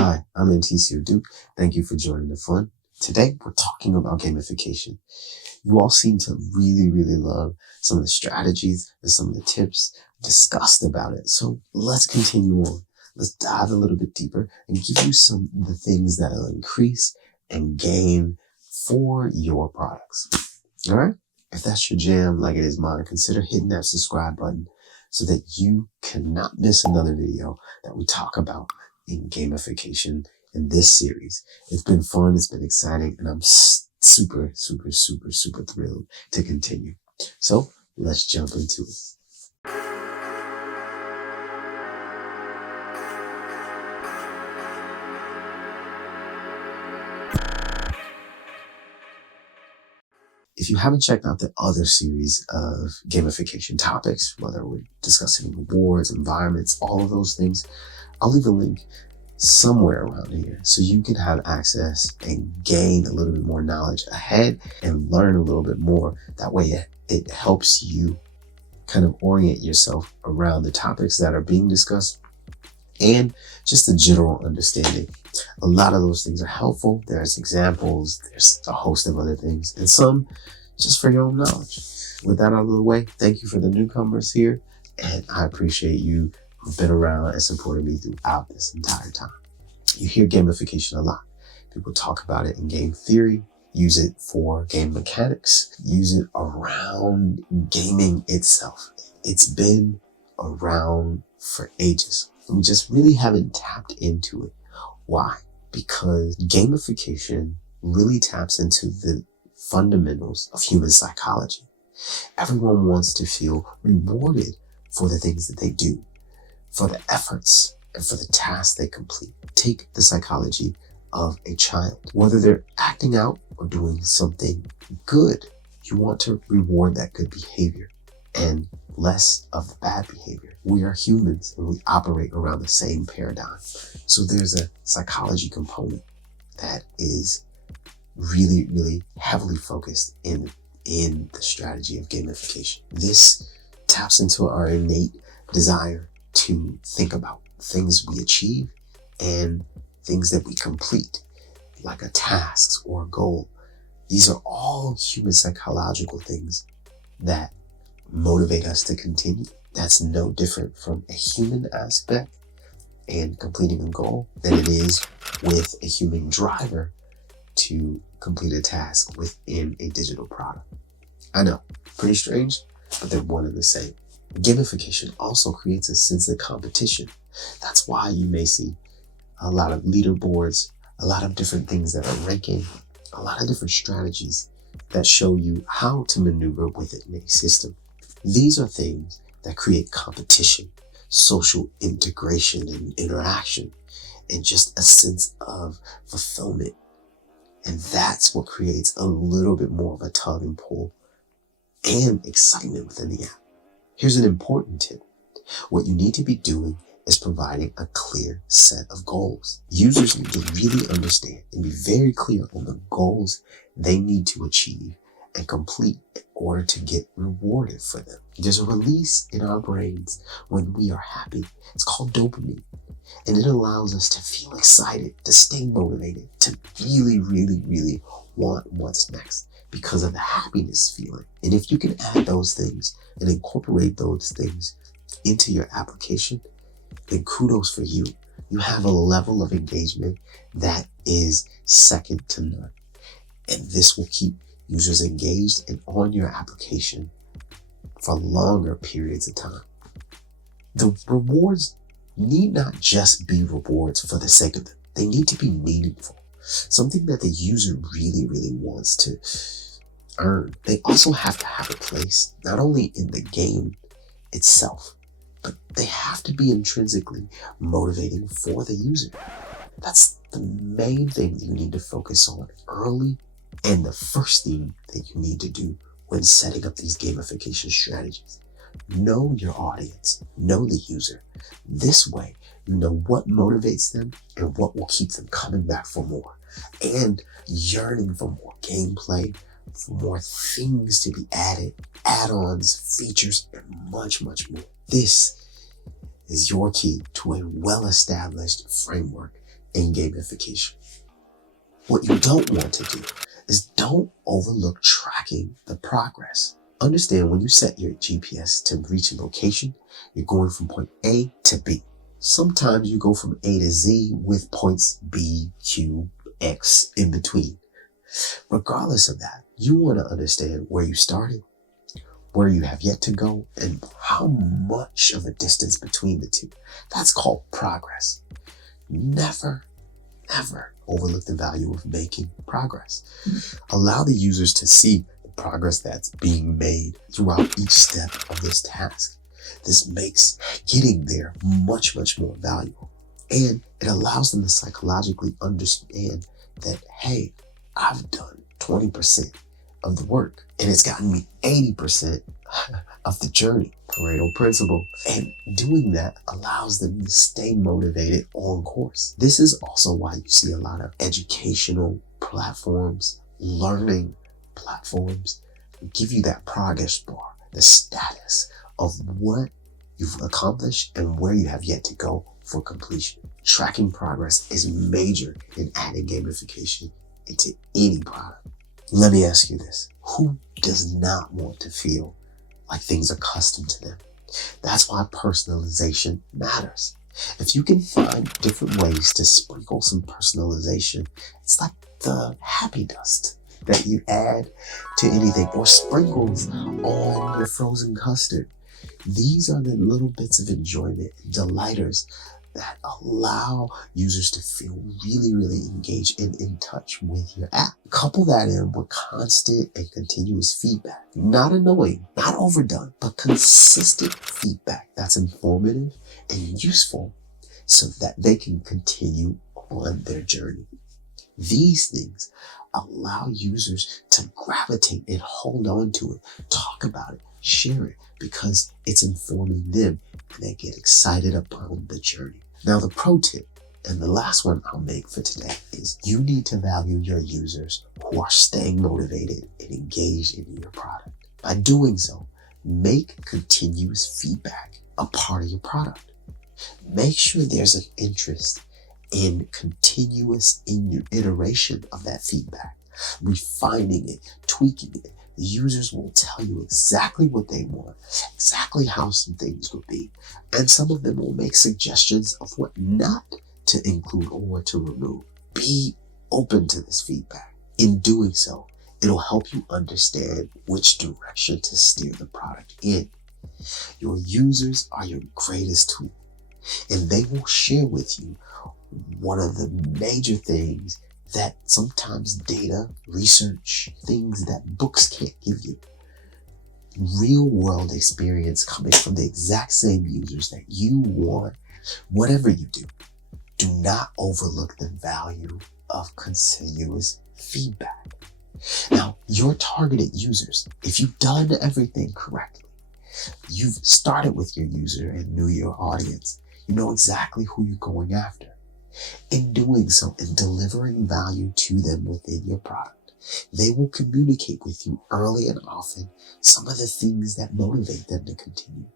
Hi, I'm Anticio Duke. Thank you for joining the fun. Today, we're talking about gamification. You all seem to really love some of the strategies and some of the tips discussed about it. So let's continue on. Let's dive a little bit deeper and give you some of the things that will increase and gain for your products. All right? If that's your jam, like it is mine, consider hitting that subscribe button so that you cannot miss another video that we talk about in gamification in this series. It's been fun, it's been exciting, and I'm super thrilled to continue. So let's jump into it. If you haven't checked out the other series of gamification topics, whether we're discussing rewards, environments, all of those things, I'll leave a link somewhere around here so you can have access and gain a little bit more knowledge ahead and learn a little bit more. That way it helps you kind of orient yourself around the topics that are being discussed and just a general understanding. A lot of those things are helpful. There's examples, there's a host of other things, and some just for your own knowledge. With that out of the way, thank you for the newcomers here, and I appreciate you who've been around and supported me throughout this entire time. You hear gamification a lot. People talk about it in game theory, use it for game mechanics, use it around gaming itself. It's been around for ages. We just really haven't tapped into it. Why? Because gamification really taps into the fundamentals of human psychology. Everyone wants to feel rewarded for the things that they do, for the efforts and for the tasks they complete. Take the psychology of a child. Whether they're acting out or doing something good, you want to reward that good behavior and less of the bad behavior. We are humans and we operate around the same paradigm. So there's a psychology component that is really heavily focused in the strategy of gamification. This taps into our innate desire to think about things we achieve and things that we complete, like a task or a goal. These are all human psychological things that motivate us to continue. That's no different from a human aspect and completing a goal than it is with a human driver to complete a task within a digital product. I know, pretty strange, but they're one and the same. Gamification also creates a sense of competition. That's why you may see a lot of leaderboards, a lot of different things that are ranking, a lot of different strategies that show you how to maneuver within a system. These are things that create competition, social integration and interaction, and just a sense of fulfillment. And that's what creates a little bit more of a tug and pull and excitement within the app. Here's an important tip. What you need to be doing is providing a clear set of goals. Users need to really understand and be very clear on the goals they need to achieve and complete in order to get rewarded for them. There's a release in our brains when we are happy. It's called dopamine. And it allows us to feel excited, to stay motivated, to really want what's next because of the happiness feeling. And if you can add those things and incorporate those things into your application, then kudos for you. You have a level of engagement that is second to none. And this will keep users engaged and on your application for longer periods of time. The rewards need not just be rewards for the sake of them. They need to be meaningful. Something that the user really wants to earn. They also have to have a place, not only in the game itself, but they have to be intrinsically motivating for the user. That's the main thing that you need to focus on early, and the first thing that you need to do when setting up these gamification strategies. Know your audience, know the user. This way, you know what motivates them and what will keep them coming back for more and yearning for more gameplay, for more things to be added, add-ons, features, and much more. This is your key to a well-established framework in gamification. What you don't want to do is don't overlook tracking the progress. Understand when you set your GPS to reach a location, you're going from point A to B. Sometimes you go from A to Z with points B, Q, X in between. Regardless of that, you want to understand where you started, where you have yet to go, and how much of a distance between the two. That's called progress. Never, ever overlook the value of making progress. Allow the users to see the progress that's being made throughout each step of this task. This makes getting there much, much more valuable. And it allows them to psychologically understand that, hey, I've done 20% of the work and it's gotten me 80% of the journey. Pareto principle. And doing that allows them to stay motivated on course. This is also why you see a lot of educational platforms, learning platforms, give you that progress bar, the status of what you've accomplished and where you have yet to go for completion. Tracking progress is major in adding gamification into any product. Let me ask you this. Who does not want to feel like things are custom to them? That's why personalization matters. If you can find different ways to sprinkle some personalization, it's like the happy dust that you add to anything, or sprinkles on your frozen custard. These are the little bits of enjoyment and delighters that allow users to feel really, really engaged and in touch with your app. Couple that in with constant and continuous feedback. Not annoying, not overdone, but consistent feedback that's informative and useful so that they can continue on their journey. These things allow users to gravitate and hold on to it, talk about it, share it, because it's informing them and they get excited about the journey. Now, the pro tip, and the last one I'll make for today, is you need to value your users who are staying motivated and engaged in your product. By doing so, make continuous feedback a part of your product. Make sure there's an interest in continuous iteration of that feedback, refining it, tweaking it. The users will tell you exactly what they want, exactly how some things will be, and some of them will make suggestions of what not to include or what to remove. Be open to this feedback. In doing so, it'll help you understand which direction to steer the product in. Your users are your greatest tool, and they will share with you one of the major things that sometimes data, research, things that books can't give you. Real world experience coming from the exact same users that you want. Whatever you do, do not overlook the value of continuous feedback. Now, your targeted users, if you've done everything correctly, you've started with your user and knew your audience, you know exactly who you're going after. In doing so and delivering value to them within your product, they will communicate with you early and often some of the things that motivate them to continue.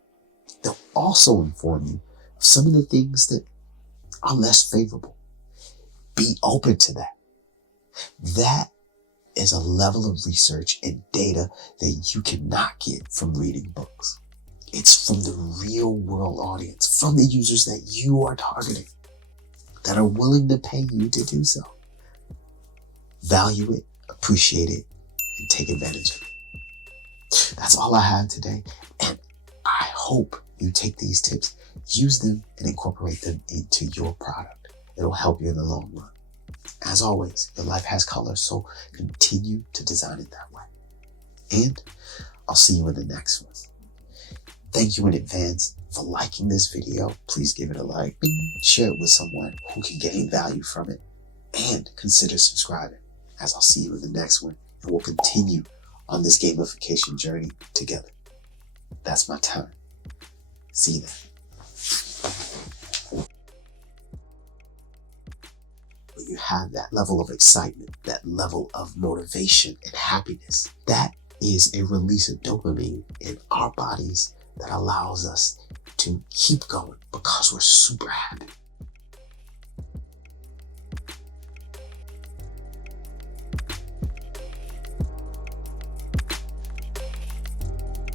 They'll also inform you of some of the things that are less favorable. Be open to that. That is a level of research and data that you cannot get from reading books. It's from the real world audience, from the users that you are targeting, that are willing to pay you to do so. Value it, appreciate it, and take advantage of it. That's all I have today, and I hope you take these tips, use them, and incorporate them into your product. It'll help you in the long run. As always, your life has color, so continue to design it that way. And I'll see you in the next one. Thank you in advance for liking this video. Please give it a like, share it with someone who can gain value from it, and consider subscribing, as I'll see you in the next one, and we'll continue on this gamification journey together. That's my time. See you then. When you have that level of excitement, that level of motivation and happiness, that is a release of dopamine in our bodies that allows us to keep going because we're super happy.